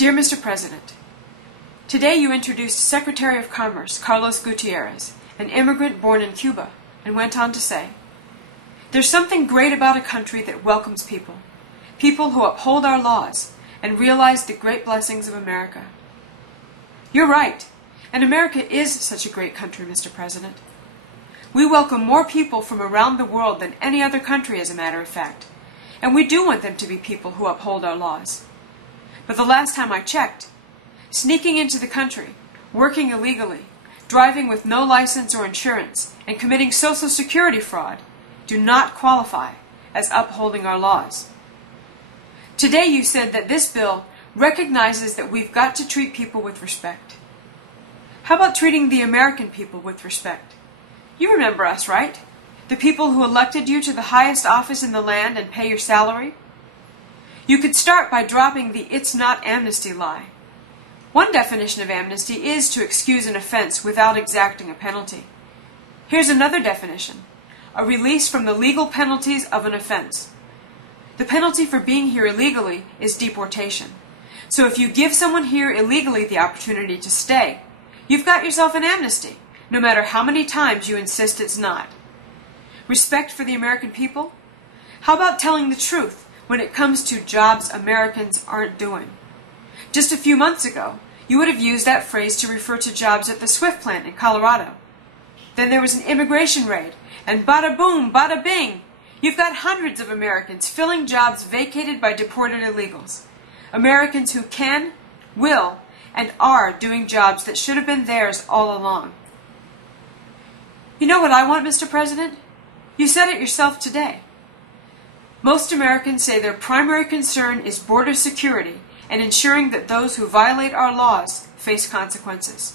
Dear Mr. President, today you introduced Secretary of Commerce Carlos Gutierrez, an immigrant born in Cuba, and went on to say, "There's something great about a country that welcomes people, people who uphold our laws and realize the great blessings of America." You're right, and America is such a great country, Mr. President. We welcome more people from around the world than any other country, as a matter of fact, and we do want them to be people who uphold our laws. But the last time I checked, sneaking into the country, working illegally, driving with no license or insurance, and committing Social Security fraud do not qualify as upholding our laws. Today you said that this bill recognizes that we've got to treat people with respect. How about treating the American people with respect? You remember us, right? The people who elected you to the highest office in the land and pay your salary? You could start by dropping the "it's not amnesty" lie. One definition of amnesty is to excuse an offense without exacting a penalty. Here's another definition: a release from the legal penalties of an offense. The penalty for being here illegally is deportation. So if you give someone here illegally the opportunity to stay, you've got yourself an amnesty, no matter how many times you insist it's not. Respect for the American people? How about telling the truth when it comes to jobs Americans aren't doing? Just a few months ago, you would have used that phrase to refer to jobs at the Swift plant in Colorado. Then there was an immigration raid, and bada boom, bada bing! You've got hundreds of Americans filling jobs vacated by deported illegals. Americans who can, will, and are doing jobs that should have been theirs all along. You know what I want, Mr. President? You said it yourself today. Most Americans say their primary concern is border security and ensuring that those who violate our laws face consequences.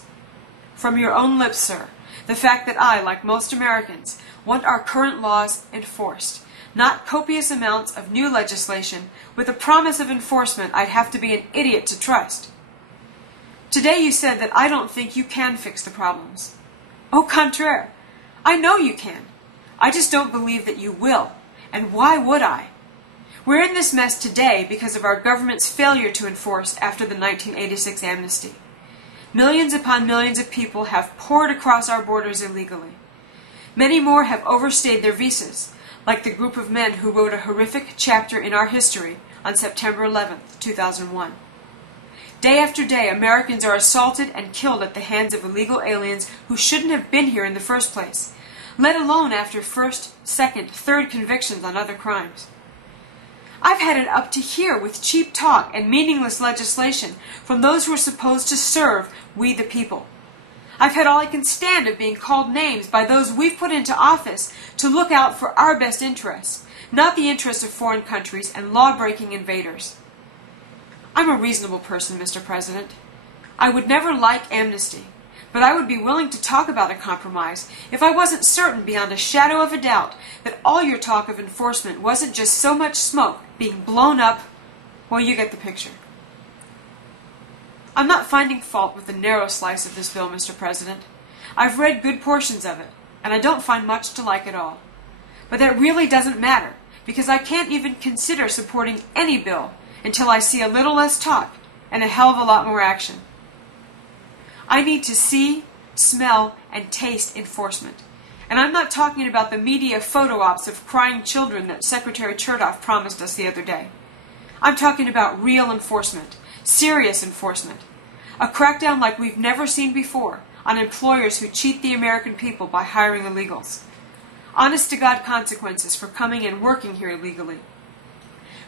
From your own lips, sir, the fact that I, like most Americans, want our current laws enforced, not copious amounts of new legislation with a promise of enforcement I'd have to be an idiot to trust. Today you said that I don't think you can fix the problems. Au contraire, I know you can. I just don't believe that you will. And why would I? We're in this mess today because of our government's failure to enforce after the 1986 amnesty. Millions upon millions of people have poured across our borders illegally. Many more have overstayed their visas, like the group of men who wrote a horrific chapter in our history on September 11, 2001. Day after day, Americans are assaulted and killed at the hands of illegal aliens who shouldn't have been here in the first place, let alone after first, second, third convictions on other crimes. I've had it up to here with cheap talk and meaningless legislation from those who are supposed to serve we the people. I've had all I can stand of being called names by those we've put into office to look out for our best interests, not the interests of foreign countries and law-breaking invaders. I'm a reasonable person, Mr. President. I would never like amnesty, but I would be willing to talk about a compromise if I wasn't certain beyond a shadow of a doubt that all your talk of enforcement wasn't just so much smoke being blown up. Well, you get the picture. I'm not finding fault with the narrow slice of this bill, Mr. President. I've read good portions of it, and I don't find much to like at all. But that really doesn't matter, because I can't even consider supporting any bill until I see a little less talk and a hell of a lot more action. I need to see, smell, and taste enforcement. And I'm not talking about the media photo ops of crying children that Secretary Chertoff promised us the other day. I'm talking about real enforcement, serious enforcement. A crackdown like we've never seen before on employers who cheat the American people by hiring illegals. Honest-to-God consequences for coming and working here illegally.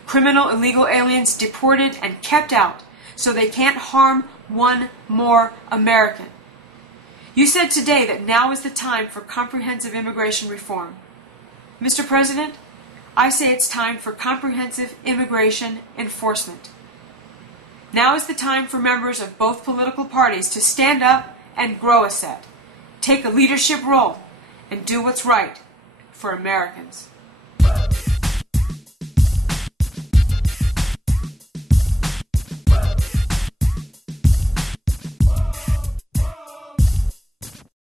Criminal illegal aliens deported and kept out so they can't harm one more American. You said today that now is the time for comprehensive immigration reform. Mr. President, I say it's time for comprehensive immigration enforcement. Now is the time for members of both political parties to stand up and grow a set, take a leadership role, and do what's right for Americans.